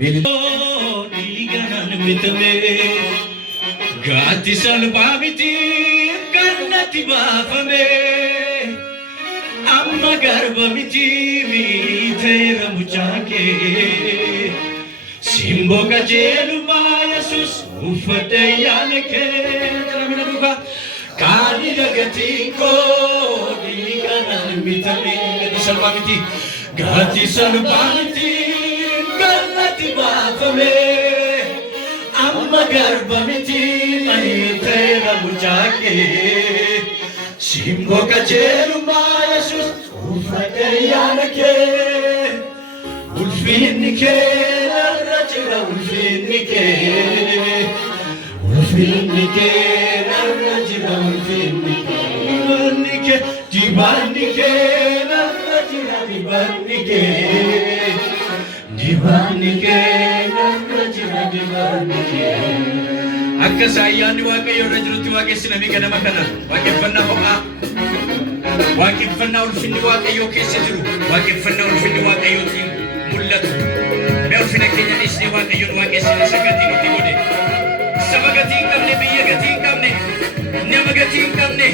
Diganan bitame gati salvamiti kannati bafame amma garbamiti mitera muchake simbo kajelu mayasus ufadeyaneke tramina duka kani dagatinko diganan bitame gati salvamiti kannati bafame amma garbamiti mitera muchake simbo kajelu mayasus ufadeyaneke ulfinike narrajira ulfinike narrajira ulfinike dibanike narrajira dibanike narrajira dibanike akka saayyaanni waaqayyo irra jirutti waaqessinami ganama kana waaqeffannaa ho'aa waaqeffannaa ulfinni waaqayyoo keessa jiru waaqeffannaa ulfinni waaqayyootiin mul'atu mee ulfina keenya dhiisnee waaqayyoon waaqessina isa gatii nutti godhe saba gatii hin qabne biyya gatii hin qabne nama gatii hin qabne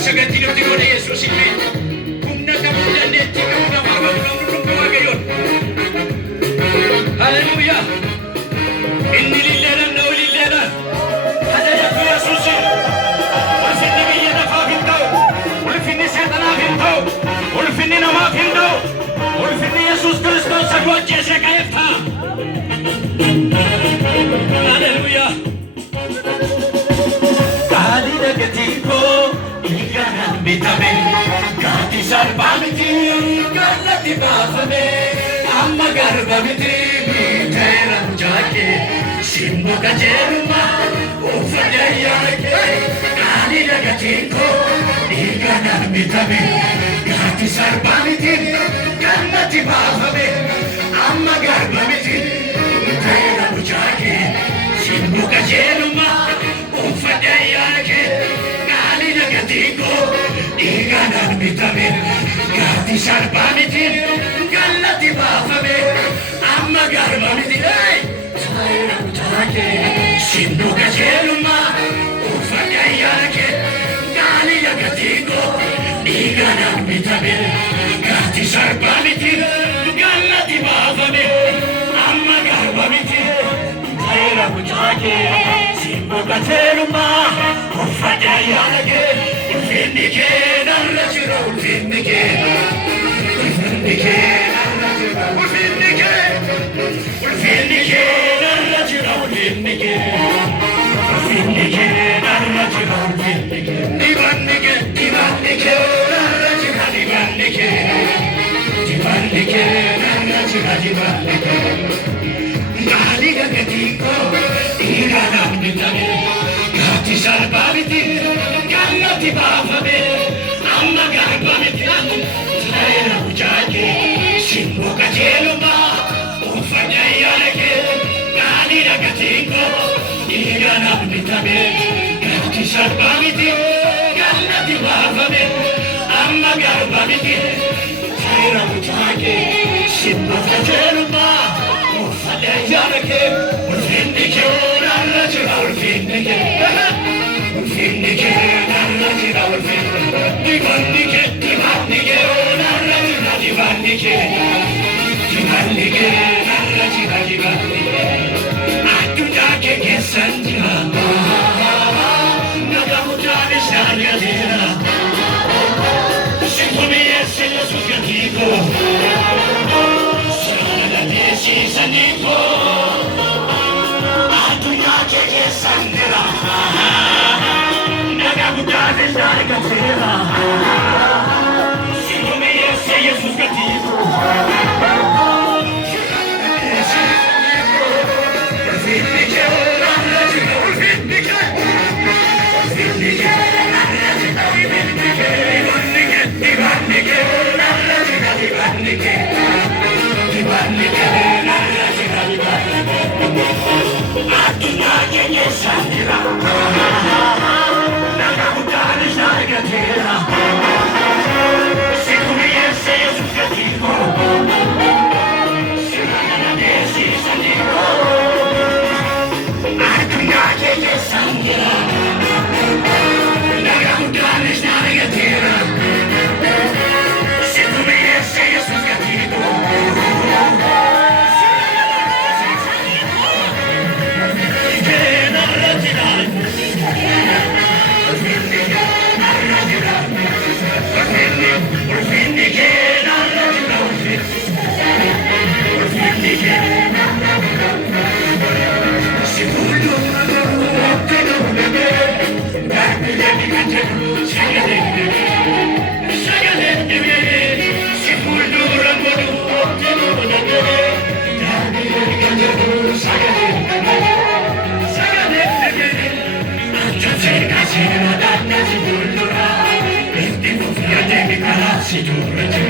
isa gatii nutti godhe yesuus illee humna qabu dandeettii qabu namaa qabu namni waaqayyoon haleluuyaa inni lilleedhaan na olilleedhaan haleluuyaa yesuus ulfinni biyya nafaaf hin ta'u ulfinni seexanaaf hin ta'u ulfinni namaaf hin ta'u ulfinni yesuus kiristoos saduu ajjeesee ka'eef ta'a haleluuyaa gaaliidha gatii koo dhiigaan bitame gaatii salphaa miti gaalatti baafame amma garba miti miteera muchaake simbo kajeelummaa uffata yaake gaaliidha gatii koo dhiigaan bitame gaatii salphaa miti gaalatti baafame amma garba miti miteera muchaake simbo kajeelummaa uffata yaake gaaliidha gatii koo dhiigaan bitame gaatii salphaa miti gaalatti baafame amma garba miti miteera muchaake simbo kajeelummaa uffata yaake gaaliidha gatii koo dhiigaan bitame gaatii salphaa miti gaalatti baafame amma garba miti miteera muchaake simbo kajeelummaa uffata yaake ulfinni kee narra jira ulfinni kee narra jira ulfinni kee narra jira ulfinni kee narra jira ulfinni kee dibanni kee narra jira dibanni kee narra jira dibanni kee gaaliidha gatii koo dhiigaan bitame gaatii salphaa miti gaalatti baafame amma garba miti miteera muchaake simbo kajeelummaa uffata yaake gaaliidha gatii koo dhiigaan bitame gaatii salphaa miti gaalatti baafame amma garba miti miteera muchaake simbo kajeelummaa uffata yaake ulfinni kee narra jira ulfinni kee narra jira ulfinni dibanni kee narra jira dibanni kee narra jira dibanni kee addunyaa kee keessan jira nagamuudhaan isaan gateera sinfumiyeesse yesuus gatii koo sana dhageessisanii koo addunyaa kee keessan jira nagamuudhaan isaan gateera sinfumiyeesse yesuus gatii koo ulfinni kee narra jira ulfinni kee narra jira ulfinni kee dibanni kee narra jira dibanni kee narra jira dibanni kee addunyaa kee keessan jira nagamuudhaan isaan gateera sinfumiyeesse yesuus gatii koo sana dhageessisanii Si Dura